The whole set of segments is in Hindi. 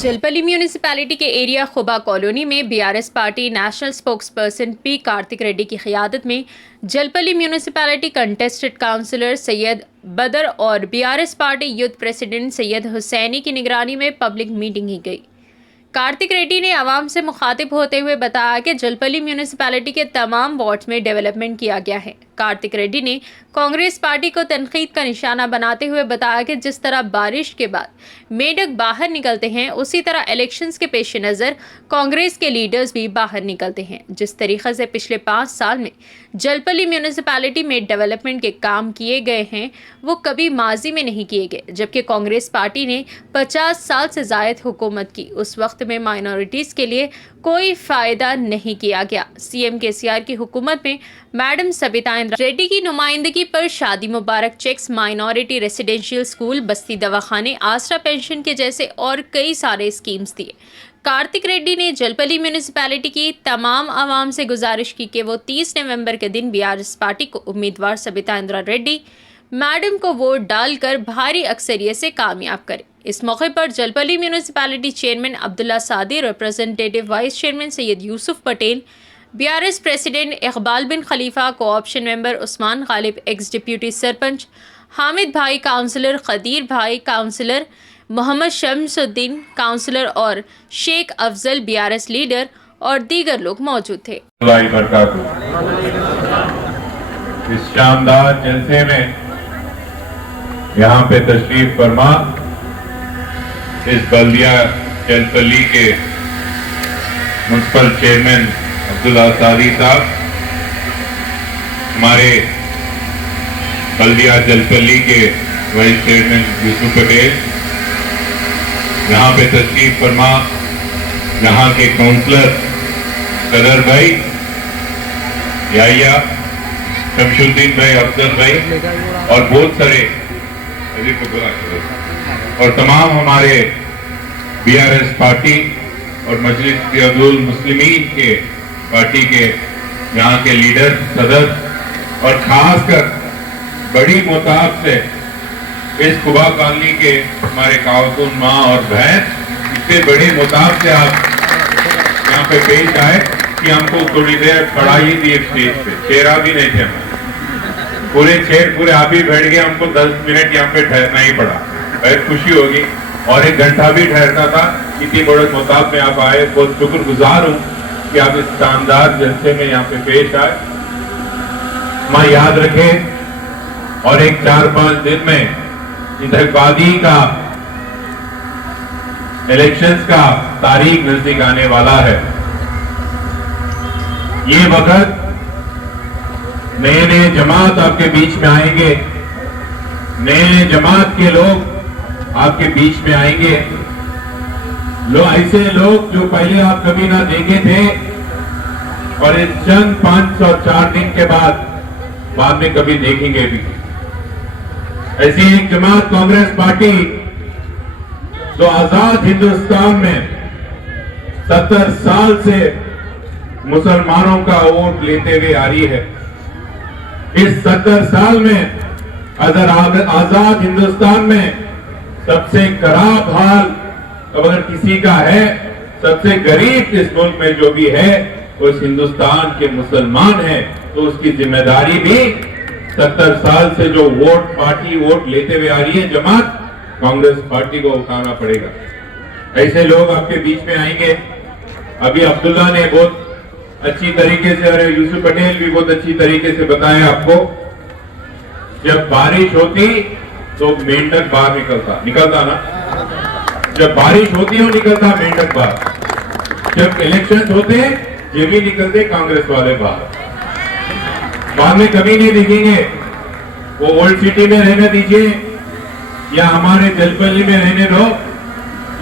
जलपली म्यूनिसिपैलिटी के एरिया खुबा कॉलोनी में BRS party national spokesperson P Karthik Reddy की क़ियादत में Jalpally municipality contested councillor Syed Badar और BRS party youth president Syed Hussaini की निगरानी में पब्लिक मीटिंग की गई। कार्तिक रेड्डी ने आवाम से मुखातिब होते हुए बताया कि जलपली म्यूनिसिपैलिटी के तमाम वार्ड्स में डेवलपमेंट किया गया है। कार्तिक रेड्डी ने कांग्रेस पार्टी को तनकीद का निशाना बनाते हुए बताया कि जिस तरह बारिश के बाद मेंढक बाहर निकलते हैं, उसी तरह इलेक्शंस के पेश नज़र कांग्रेस के लीडर्स भी बाहर निकलते हैं। जिस तरीके से पिछले 5 साल में जलपली म्यूनिसिपैलिटी में डेवलपमेंट के काम किए गए हैं, वो कभी माजी में नहीं किए गए। जबकि कांग्रेस पार्टी ने 50 साल से ज़ायद हुकूमत की, उस वक्त में माइनॉरिटीज़ के लिए कोई फ़ायदा नहीं किया गया। सीएम केसीआर की हुकूमत में मैडम सबिता इंद्रा रेड्डी की नुमाइंदगी पर शादी मुबारक चेक्स, माइनॉरिटी रेसिडेंशियल स्कूल, बस्ती दवाखाने, आसरा पेंशन के जैसे और कई सारे स्कीम्स दिए। कार्तिक रेड्डी ने जलपली म्यूनिसिपैलिटी की तमाम आवाम से गुजारिश की कि वो 30 नवंबर के दिन बीआरएस पार्टी को उम्मीदवार सबिता इंद्रा रेड्डी मैडम को वोट डालकर भारी अक्सरियत से कामयाब करे। इस मौके पर जलपली municipality chairman Abdullah Sadi, representative vice chairman Syed Yusuf Patel, BRS president Iqbal bin Khalifa, cooption member Usman Ghalib, ex deputy sarpanch Hamid bhai, councillor Khadir भाई, काउंसलर मोहम्मद शमसुद्दीन, काउंसलर और शेख अफजल, बीआरएस लीडर और दीगर लोग मौजूद थे। इस शानदार जलसे में यहाँ पे तशरीफ फरमा इस बल्दिया जलपली के म्युनिसिपल चेयरमैन अब्दुल्ला सादी साहब, हमारे बल्दिया जलपली के वाइस चेयरमैन यूसुफ पटेल, यहाँ पे तशरीफ फरमा यहाँ के काउंसलर सदर भाई, याहिया, शमसुद्दीन भाई, अफजल भाई और बहुत सारे और तमाम हमारे बीआरएस पार्टी और मजलिस इत्तेहादुल मुस्लिमीन के पार्टी के यहाँ के लीडर, सदर और खासकर बड़ी मोताब से इस खुबा कॉलोनी के हमारे खातून माँ और बहन, इतने बड़े मुताब से आप यहाँ पे पेश आए कि हमको थोड़ी देर खड़ा ही थी स्टेज पे, चेहरा भी नहीं थे, पूरे चेयर पूरे आप ही बैठ गए, हमको 10 मिनट यहाँ पे ठहरना ही पड़ा। बहुत खुशी होगी और 1 घंटा भी ठहरना था। इतनी बड़े मुताब में आप आए, बहुत शुक्रगुजार हूँ कि आप इस शानदार जलसे में यहाँ पे पेश आए। माँ याद रखें और एक 4-5 दिन में इंतखाबाती का इलेक्शंस का तारीख नजदीक आने वाला है। ये वक्त नए नए जमात आपके बीच में आएंगे, नए जमात के लोग आपके बीच में आएंगे, ऐसे लोग जो पहले आप कभी ना देखे थे और इस चंद 504 दिन के बाद में कभी देखेंगे भी। ऐसी एक जमात कांग्रेस पार्टी जो आजाद हिंदुस्तान में 70 साल से मुसलमानों का वोट लेते हुए आ रही है। इस 70 साल में अगर आजाद हिंदुस्तान में सबसे खराब हाल अगर किसी का है, सबसे गरीब इस मुल्क में जो भी है वो इस हिंदुस्तान के मुसलमान है, तो उसकी जिम्मेदारी भी 70 साल से जो पार्टी वोट लेते हुए आ रही है जमात कांग्रेस पार्टी को उठाना पड़ेगा। ऐसे लोग आपके बीच में आएंगे। अभी अब्दुल्ला ने बहुत अच्छी तरीके से और यूसुफ पटेल भी बहुत अच्छी तरीके से बताया आपको, जब बारिश होती तो मेंढक बाहर निकलता ना, जब बारिश होती है निकलता मेंढक बाहर, जब इलेक्शन होते ये भी निकलते कांग्रेस वाले बाहर में कभी नहीं दिखेंगे। वो ओल्ड सिटी में रहने दीजिए या हमारे जलपली में रहने दो,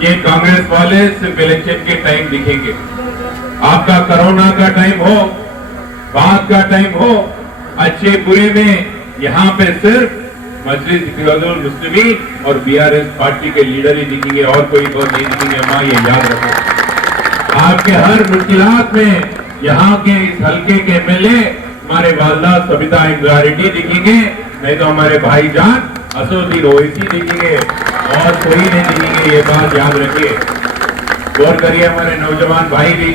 ये कांग्रेस वाले सिर्फ इलेक्शन के टाइम दिखेंगे। आपका कोरोना का टाइम हो, बात का टाइम हो, अच्छे बुरे में यहाँ पे सिर्फ मजलिस इत्तेहादुल मुस्लिमीन और बीआरएस पार्टी के लीडर ही दिखेंगे और कोई और नहीं दिखेंगे। माँ ये याद रखो, आपके हर मुश्किलात में यहाँ के इस हल्के के एमएलए हमारे वालदा सबिता इंद्रा रेड्डी दिखेंगे, नहीं तो हमारे भाईजान असदुद्दीन ओवैसी दिखेंगे। और कोई नहीं दिखेंगे, ये बात याद रखिए। गौर करिए हमारे नौजवान भाई भी,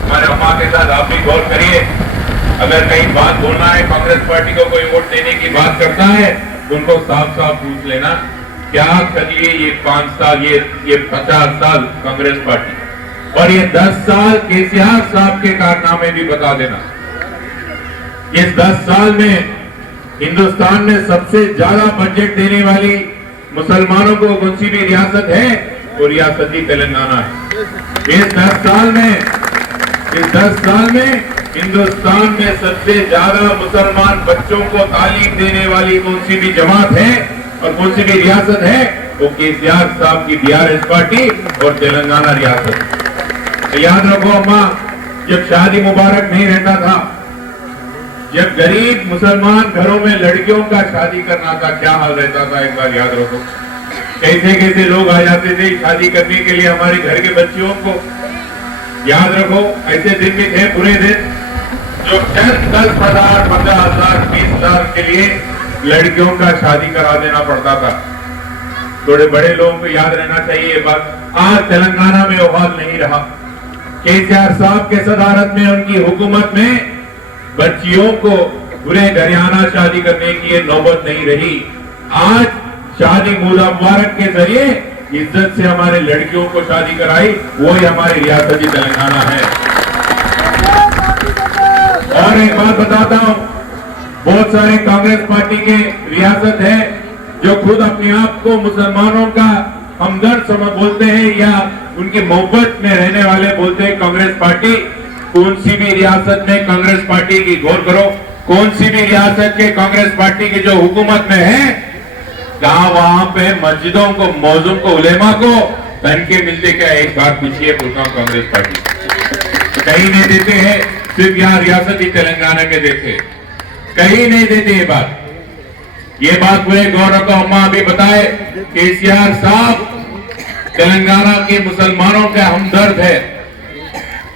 हमारे अम्मा के साथ आप भी गौर करिए। अगर कहीं बात बोलना है, कांग्रेस पार्टी को कोई वोट देने की बात करता है, उनको साफ साफ पूछ लेना क्या करिए ये 5 साल, ये 50 साल कांग्रेस पार्टी और ये 10 साल केसीआर साहब के कारनामे भी बता देना। इस 10 साल में हिंदुस्तान में सबसे ज्यादा बजट देने वाली मुसलमानों को कौन सी भी रियासत है, वो रियासत ही तेलंगाना है। इस 10 साल में हिंदुस्तान में सबसे ज्यादा मुसलमान बच्चों को तालीम देने वाली कौन सी भी जमात है और कौन सी भी रियासत है, वो केसीआर साहब की बीआरएस पार्टी और तेलंगाना रियासत। तो याद रखो अम्मा, जब शादी मुबारक नहीं रहता था, जब गरीब मुसलमान घरों में लड़कियों का शादी करना था, क्या हाल रहता था, एक बार याद रखो। कैसे कैसे लोग आ जाते थे शादी करने के लिए हमारे घर के बच्चियों को। याद रखो, ऐसे दिन भी थे, बुरे दिन, जो 10,000, 15,000, 20,000 के लिए लड़कियों का शादी करा देना पड़ता था। थोड़े बड़े लोगों को याद रहना चाहिए ये बात। आज तेलंगाना में वो हाल नहीं रहा। केसीआर साहब के सदारत में, उनकी हुकूमत में बच्चियों को बुरे घराना शादी करने की ये नौबत नहीं रही। आज शादी मुबारक के जरिए इज्जत से हमारे लड़कियों को शादी कराई, वो ही हमारी रियासत ही तेलंगाना है। और एक बात बताता हूं, बहुत सारे कांग्रेस पार्टी के रियासत है जो खुद अपने आप को मुसलमानों का हमदर्द बोलते हैं या उनकी मोहब्बत में रहने वाले बोलते हैं कांग्रेस पार्टी। कौन सी भी रियासत में कांग्रेस पार्टी की, गौर करो, कौन सी भी रियासत के कांग्रेस पार्टी की जो हुकूमत में है, कहा वहां पे मस्जिदों को, मौजूम को, उलेमा को तनखे मिलते क्या? एक बार पूछिए कांग्रेस पार्टी कहीं नहीं देते हैं, सिर्फ यहाँ रियासत ही तेलंगाना के देते, कहीं नहीं देते। ये बात पूरे गौरव को अम्मा अभी बताए, केसीआर साहब तेलंगाना के मुसलमानों का हमदर्द है।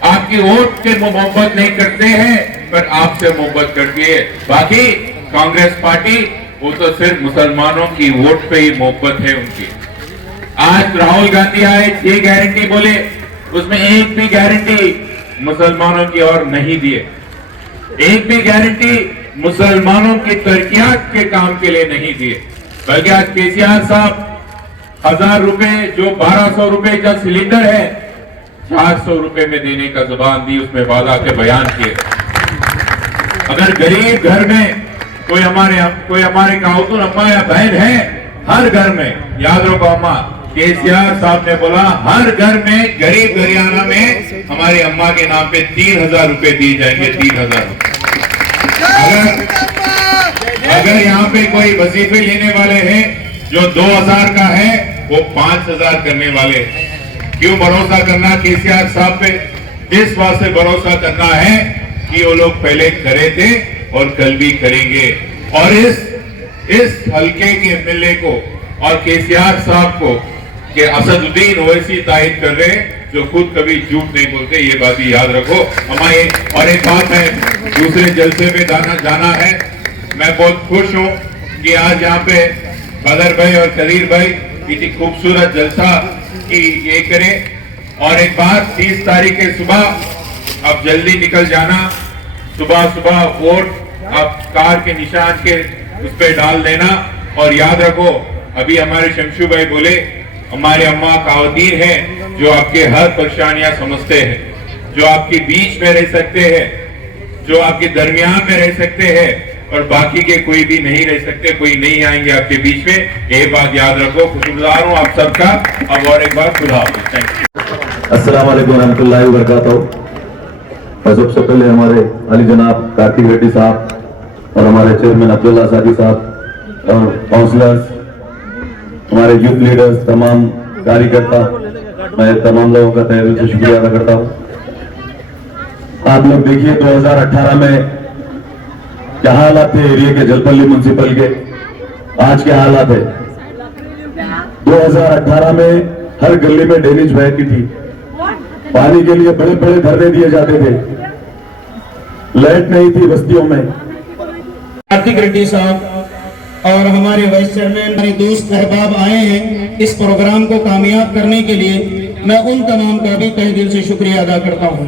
आपकी वोट के मोहब्बत नहीं करते हैं, पर आपसे मोहब्बत करती है। बाकी कांग्रेस पार्टी वो तो सिर्फ मुसलमानों की वोट पे ही मोहब्बत है उनकी। आज राहुल गांधी आए, 6 गारंटी बोले, उसमें एक भी गारंटी मुसलमानों की और नहीं दिए। एक भी गारंटी मुसलमानों की तरक्कियात के काम के लिए नहीं दिए, बल्कि आज केसीआर साहब 1000 रुपए, जो 1200 रुपए का सिलेंडर है, 400 रुपए में देने का जुबान दी, उसमें वादा के बयान किए। अगर गरीब घर में कोई हमारे खातून अम्मा या बहन है, हर घर में, याद रखो अम्मा, केसीआर साहब ने बोला हर घर में, गरीब घराना में हमारी अम्मा के नाम पे 3000 रुपए दिए जाएंगे। 3000 अगर यहाँ पे कोई वजीफे लेने वाले हैं जो 2000 का है, वो 5000 करने वाले हैं। क्यों भरोसा करना केसीआर साहब पे? इस बात से भरोसा करना है कि वो लोग पहले करे थे और कल भी करेंगे। और इस हल्के के एमएलए को और केसीआर साहब को कि असदुद्दीन ओवैसी तायद कर रहे हैं, जो खुद कभी झूठ नहीं बोलते, ये बात भी याद रखो हमारे। और एक बात है, दूसरे जलसे में जाना है। मैं बहुत खुश हूँ कि आज यहाँ पे बदर भाई और कदीर भाई इतनी खूबसूरत जलसा की ये करें। और एक बात, 30 तारीख के सुबह अब जल्दी निकल जाना, सुबह वोट आप कार के निशान के उस पर डाल देना। और याद रखो, अभी हमारे शमशू भाई बोले, हमारे अम्मा खातून हैं जो आपके हर परेशानियां समझते हैं, जो आपके बीच में रह सकते हैं, जो आपके दरमियान में रह सकते हैं, और बाकी के कोई भी नहीं रह सकते, कोई नहीं आएंगे आपके बीच में। ये बात याद रखो। खुशगुजार हूँ आप सबका। अब और एक बार खुदा हाफिज़। Thank you. अस्सलाम वालेकुम रहमतुल्लाहि व बरकातहू। सबसे पहले हमारे अली जनाब कार्तिक रेड्डी साहब और हमारे चेयरमैन अब्दुल्ला सादी साहब और काउंसलर्स, हमारे यूथ लीडर्स, तमाम कार्यकर्ता, मैं तमाम लोगों का तहे दिल से शुक्रिया अदा करता हूँ। आप लोग देखिए 2018 में क्या हालात थे एरिया के, जलपल्ली म्युनिसिपल के, आज क्या हालात है। 2018 में हर गली में ड्रेनेज बहती थी, पानी के लिए बड़े बड़े धरने दिए जाते थे, लाइट नहीं थी बस्तियों में। कार्तिक रेड्डी साहब और हमारे वाइस चेयरमैन, हमारे दोस्त अहबाब आए हैं इस प्रोग्राम को कामयाब करने के लिए, मैं उन तमाम का भी तहे दिल से शुक्रिया अदा करता हूँ।